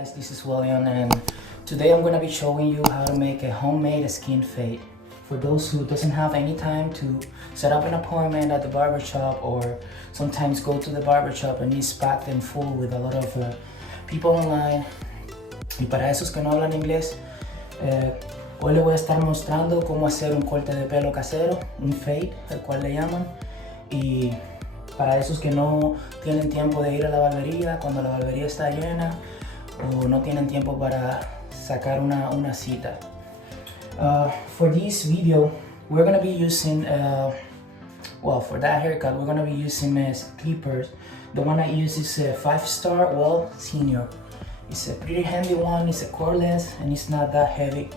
guys, this is William, and today I'm going to be showing you how to make a homemade skin fade. For those who doesn't have any time to set up an appointment at the barbershop, or sometimes go to the barbershop and is packed and full with a lot of people online. Y para esos que no hablan inglés, hoy les voy a estar mostrando cómo hacer un corte de pelo casero, un fade, el cual le llaman. Y para esos que no tienen tiempo de ir a la barbería cuando la barbería está llena, o no tienen tiempo para sacar una cita. For this video, we're gonna be using, for that haircut, we're gonna be using clippers. The one I use is a 5-star, senior. It's a pretty handy one, it's a cordless, and it's not that heavy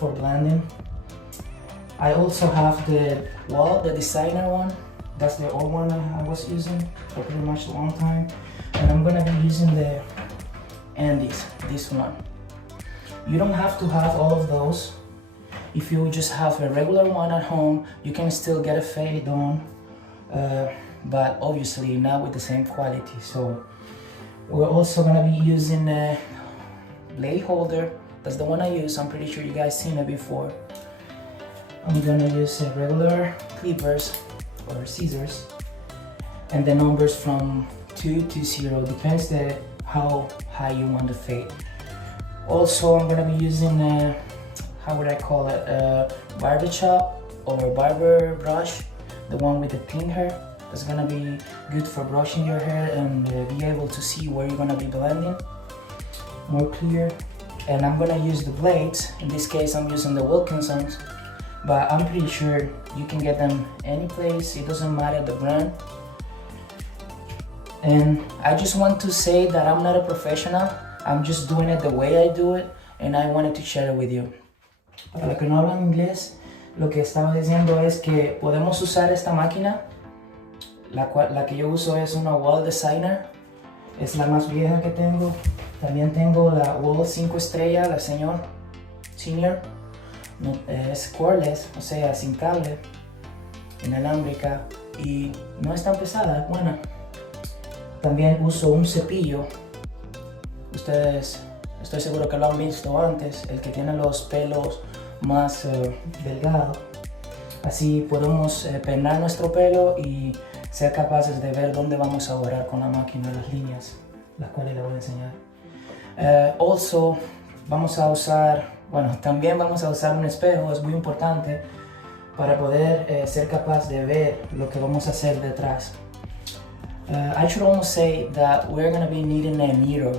for blending. I also have the designer one. That's the old one I was using for pretty much a long time. And I'm gonna be using the Andes, this one. You don't have to have all of those. If you just have a regular one at home, you can still get a fade on, but obviously not with the same quality. So we're also gonna be using a blade holder. That's the one I use. I'm pretty sure you guys seen it before. I'm gonna use regular clippers or scissors, and the numbers from 2 to 0 depends how high you want the fade. Also, I'm gonna be using how would I call it, a barber chop or barber brush, the one with the pin hair. That's gonna be good for brushing your hair and be able to see where you're gonna be blending more clear. And I'm gonna use the blades. In this case, I'm using the Wilkinsons, but I'm pretty sure you can get them any place. It doesn't matter the brand. And I just want to say that I'm not a professional. I'm just doing it the way I do it, and I wanted to share it with you. Para los que no hablan inglés, lo que estaba diciendo es que podemos usar esta máquina. La que yo uso es una wall designer. Es la más vieja que tengo. También tengo la wall 5 estrellas, la senior. No, es cordless, o sea, sin cable, inalámbrica, y no es tan pesada, es buena. También uso un cepillo. Ustedes, estoy seguro que lo han visto antes, el que tiene los pelos más delgados. Así podemos peinar nuestro pelo y ser capaces de ver dónde vamos a borrar con la máquina las líneas, las cuales les voy a enseñar. También vamos a usar un espejo. Es muy importante para poder ser capaz de ver lo que vamos a hacer detrás. I should almost say that we're going to be needing a mirror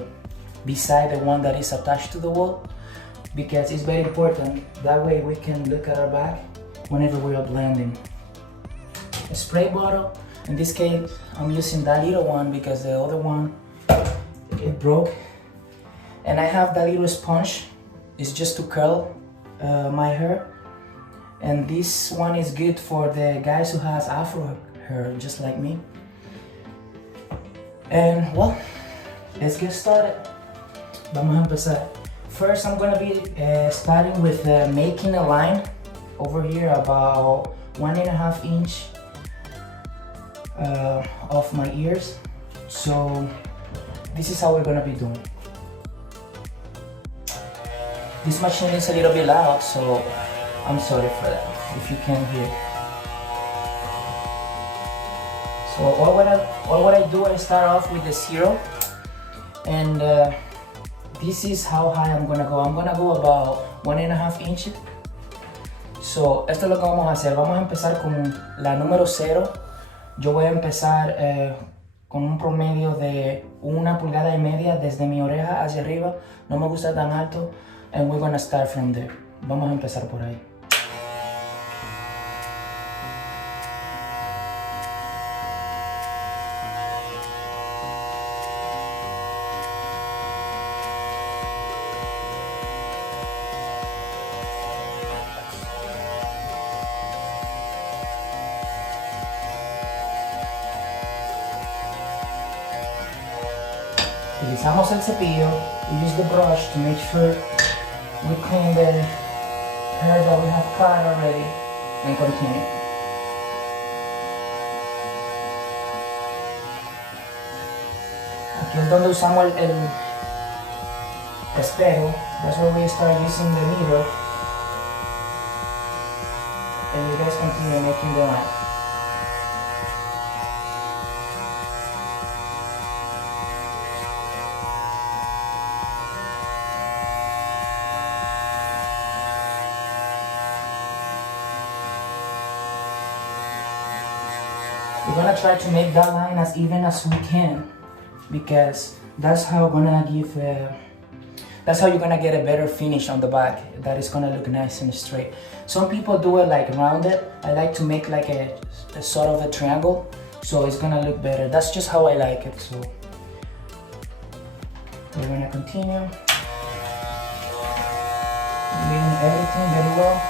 beside the one that is attached to the wall, because it's very important. That way we can look at our back whenever we are blending. A spray bottle. In this case, I'm using that little one because the other one, it broke. And I have that little sponge. It's just to curl my hair. And this one is good for the guys who has afro hair, just like me. And let's get started. Vamos a empezar. First, I'm gonna be starting with making a line over here about 1.5 inch of my ears. So this is how we're gonna be doing. This machine is a little bit loud, so I'm sorry for that if you can't hear. So what I do, I start off with the 0, and this is how high I'm gonna go. I'm gonna go about 1.5 inches. So esto es lo que vamos a hacer. Vamos a empezar con la número 0. Yo voy a empezar con un promedio de 1,5 pulgadas desde mi oreja hacia arriba. No me gusta tan alto. And we're gonna start from there. Vamos a empezar por ahí. Utilizamos el cepillo. We use the brush to make sure we clean the hair that we have cut already, and continue. Aquí es donde usamos Espero. That's where we start using the needle. And you guys continue making the line. We're gonna try to make that line as even as we can, because that's how that's how you're gonna get a better finish on the back. That is gonna look nice and straight. Some people do it like rounded. I like to make like a sort of a triangle, so it's gonna look better. That's just how I like it. So we're gonna continue doing everything very well.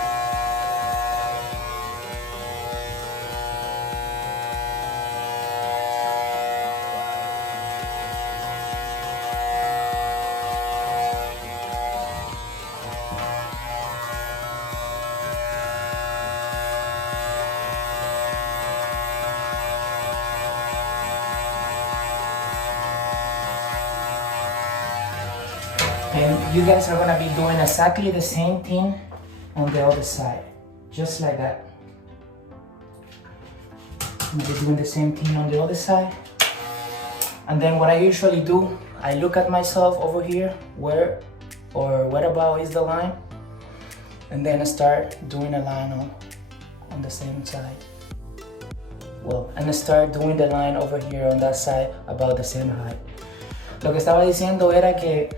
And you guys are gonna be doing exactly the same thing on the other side, just like that. I'm gonna be doing the same thing on the other side. And then what I usually do, I look at myself over here, where about is the line, and then I start doing a line on the same side. Well, and I start doing the line over here on that side about the same height. Lo que estaba diciendo era que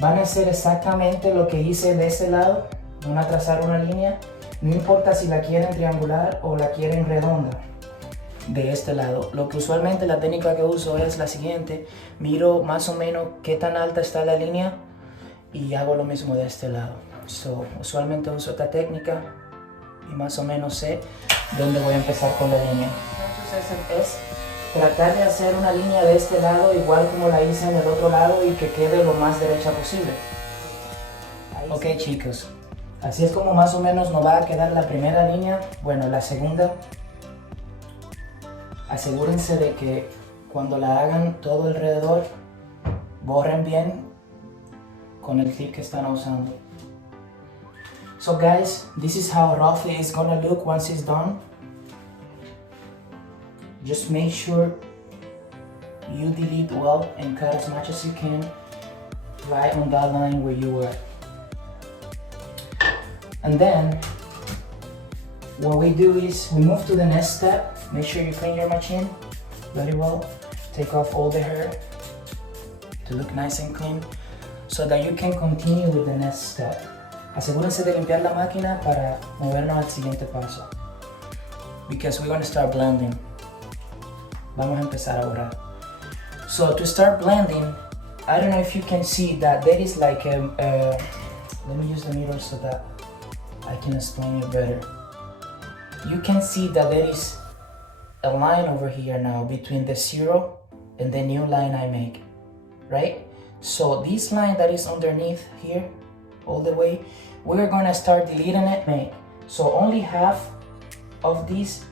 van a hacer exactamente lo que hice de ese lado. Van a trazar una línea, no importa si la quieren triangular o la quieren redonda. De este lado, lo que usualmente la técnica que uso es la siguiente: miro más o menos qué tan alta está la línea y hago lo mismo de este lado. So, usualmente uso esta técnica y más o menos sé dónde voy a empezar con la línea. Entonces es tratar de hacer una línea de este lado igual como la hice en el otro lado y que quede lo más derecha posible. Ok, chicos, así es como más o menos nos va a quedar la primera línea. Bueno, la segunda, asegúrense de que cuando la hagan todo alrededor borren bien con el clip que están usando. So guys, this is how roughly it's gonna look once it's done. Just make sure you delete well and cut as much as you can right on that line where you were. And then what we do is we move to the next step. Make sure you clean your machine very well. Take off all the hair to look nice and clean so that you can continue with the next step. Asegúrense de limpiar la máquina para movernos al siguiente paso. Because we're going to start blending. Vamos a empezar a borrar. So to start blending, I don't know if you can see that there is like let me use the mirror so that I can explain it better. You can see that there is a line over here now between the 0 and the new line I make, right? So this line that is underneath here, all the way, we're gonna start deleting it, so only half of this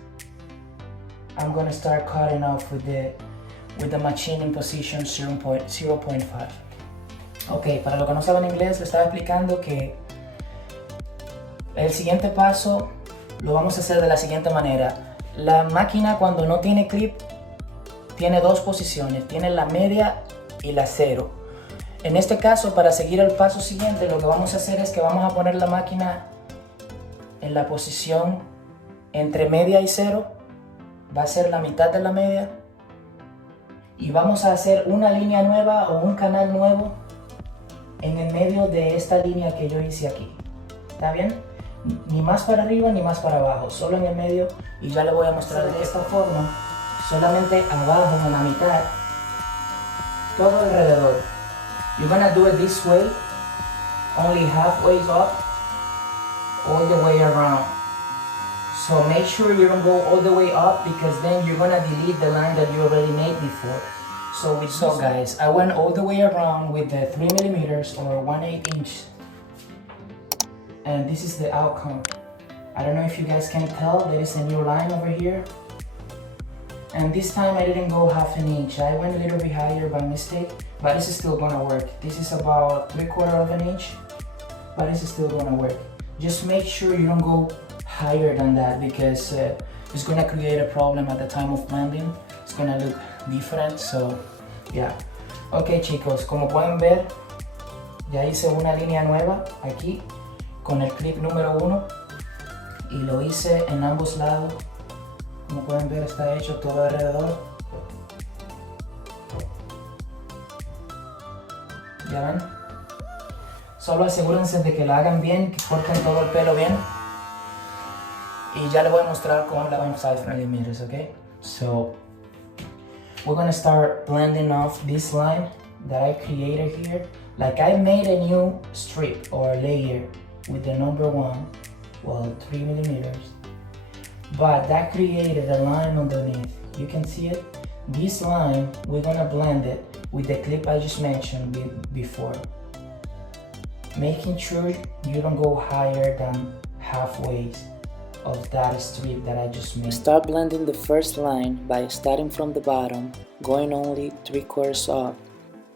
I'm gonna start cutting off with the machine in position 0.5. Ok, para los que no saben inglés, les estaba explicando que el siguiente paso lo vamos a hacer de la siguiente manera. La máquina, cuando no tiene clip, tiene dos posiciones, tiene la media y la 0. En este caso, para seguir el paso siguiente, lo que vamos a hacer es que vamos a poner la máquina en la posición entre media y 0. Va a ser la mitad de la media. Y vamos a hacer una línea nueva o un canal nuevo en el medio de esta línea que yo hice aquí. ¿Está bien? Ni más para arriba ni más para abajo, solo en el medio. Y ya le voy a mostrar de esta forma, solamente abajo en la mitad, todo alrededor. You're gonna do it this way, only halfway up, all the way around. So make sure you don't go all the way up, because then you're gonna delete the line that you already made before. So guys, I went all the way around with the 3mm or 1/8 inch. And this is the outcome. I don't know if you guys can tell, there is a new line over here. And this time I didn't go half an inch. I went a little bit higher by mistake, but this is still gonna work. This is about 3/4 of an inch, but this is still gonna work. Just make sure you don't go higher than that because it's gonna create a problem at the time of blending. It's gonna look different, so yeah. Ok chicos, como pueden ver, ya hice una línea nueva aquí con el clip número 1 y lo hice en ambos lados. Como pueden ver, está hecho todo alrededor. ¿Ya ven? Solo asegúrense de que lo hagan bien, que corten todo el pelo bien. Y ya les voy a mostrar con la 1.5 mm, okay? So, we're gonna start blending off this line that I created here. Like I made a new strip or layer with the number 1, well, 3 mm. But that created a line underneath. You can see it. This line, we're gonna blend it with the clip I just mentioned before. Making sure you don't go higher than halfway of that strip that I just made. Start blending the first line by starting from the bottom, going only 3/4 up.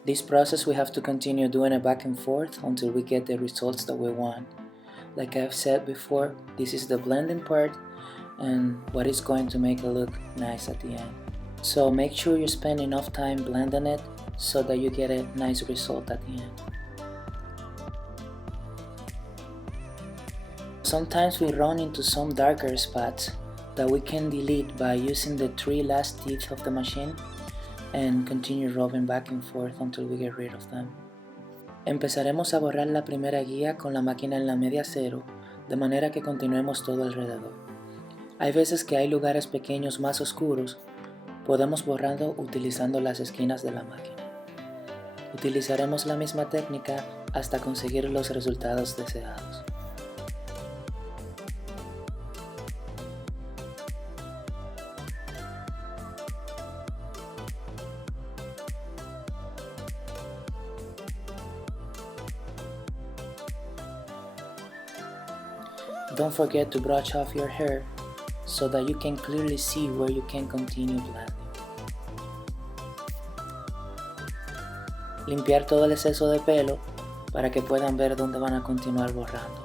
This process we have to continue doing it back and forth until we get the results that we want. Like I've said before, this is the blending part and what is going to make it look nice at the end. So make sure you spend enough time blending it so that you get a nice result at the end. Sometimes we run into some darker spots that we can delete by using the 3 last teeth of the machine and continue rubbing back and forth until we get rid of them. Empezaremos a borrar la primera guía con la máquina en la media cero, de manera que continuemos todo alrededor. Hay veces que hay lugares pequeños más oscuros, podemos borrando utilizando las esquinas de la máquina. Utilizaremos la misma técnica hasta conseguir los resultados deseados. Don't forget to brush off your hair so that you can clearly see where you can continue blending. Limpiar todo el exceso de pelo para que puedan ver dónde van a continuar borrando.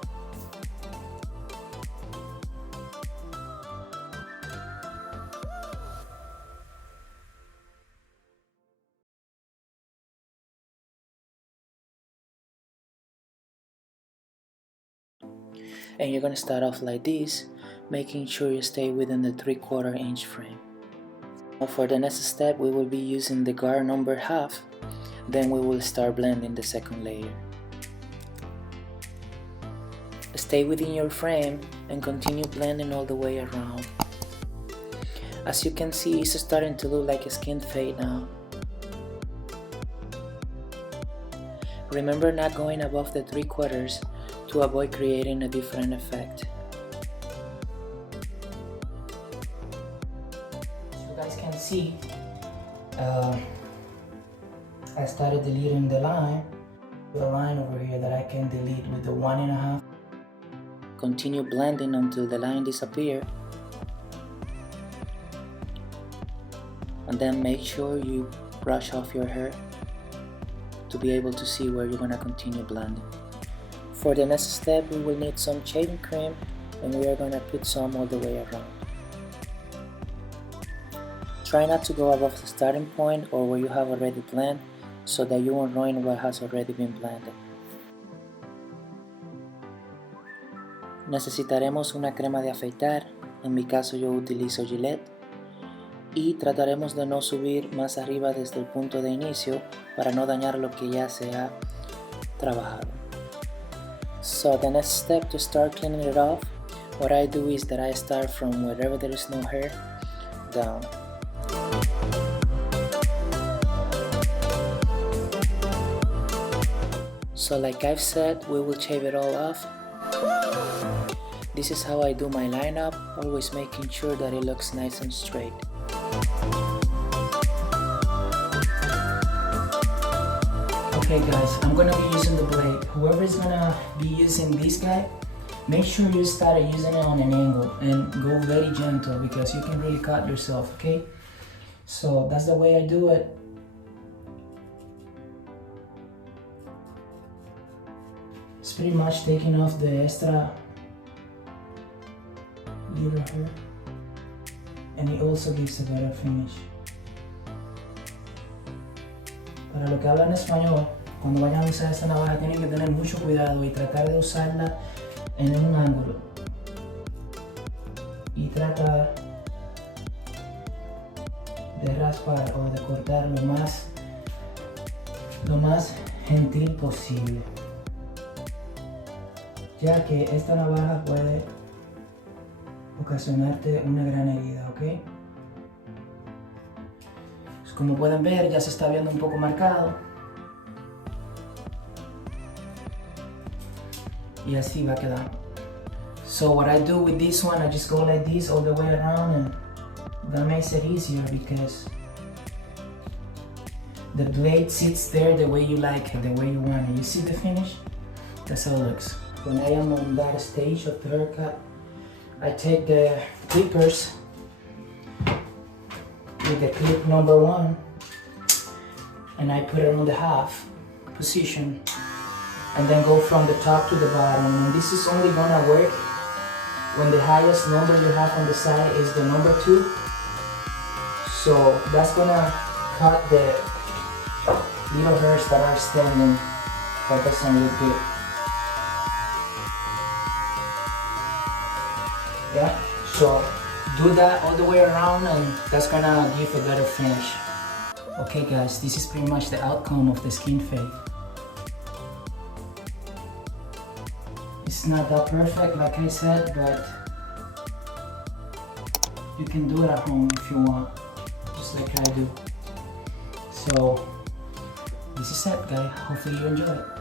And you're going to start off like this, making sure you stay within the 3/4 inch frame. Now for the next step we will be using the guard number 1/2, then we will start blending the second layer. Stay within your frame and continue blending all the way around. As you can see, it's starting to look like a skin fade now. Remember not going above the 3/4 to avoid creating a different effect. As you guys can see, I started deleting the line over here that I can delete with the 1.5. Continue blending until the line disappears, and then make sure you brush off your hair to be able to see where you're gonna continue blending. For the next step, we will need some shaving cream, and we are gonna put some all the way around. Try not to go above the starting point or where you have already blended, so that you won't ruin what has already been blended. Necesitaremos una crema de afeitar, en mi caso yo utilizo Gillette, y trataremos de no subir más arriba desde el punto de inicio para no dañar lo que ya se ha trabajado. So the next step to start cleaning it off, what I do is that I start from wherever there is no hair down. So like I've said, we will shave it all off. This is how I do my lineup, always making sure that it looks nice and straight. Okay guys, I'm gonna be using the blade. Whoever is gonna be using this guy, make sure you start using it on an angle and go very gentle because you can really cut yourself, okay? So that's the way I do it. It's pretty much taking off the extra little hair, and it also gives a better finish. Para los que hablan español, cuando vayan a usar esta navaja tienen que tener mucho cuidado y tratar de usarla en un ángulo y tratar de raspar o de cortar lo más gentil posible, ya que esta navaja puede ocasionarte una gran herida, ¿ok? Pues como pueden ver, ya se está viendo un poco marcado. Y así va a quedar. So what I do with this one, I just go like this all the way around, and that makes it easier because the blade sits there the way you like it, the way you want it. You see the finish? That's how it looks. When I am on that stage of the haircut, I take the clippers with the clip number 1 and I put it on the half position and then go from the top to the bottom. And this is only gonna work when the highest number you have on the side is the number 2. So that's gonna cut the little hairs that are standing. That doesn't look good. Yeah, so do that all the way around and that's gonna give a better finish. Okay guys, this is pretty much the outcome of the skin fade. It's not that perfect like I said, but you can do it at home if you want, just like I do. So this is it guys, hopefully you enjoy it.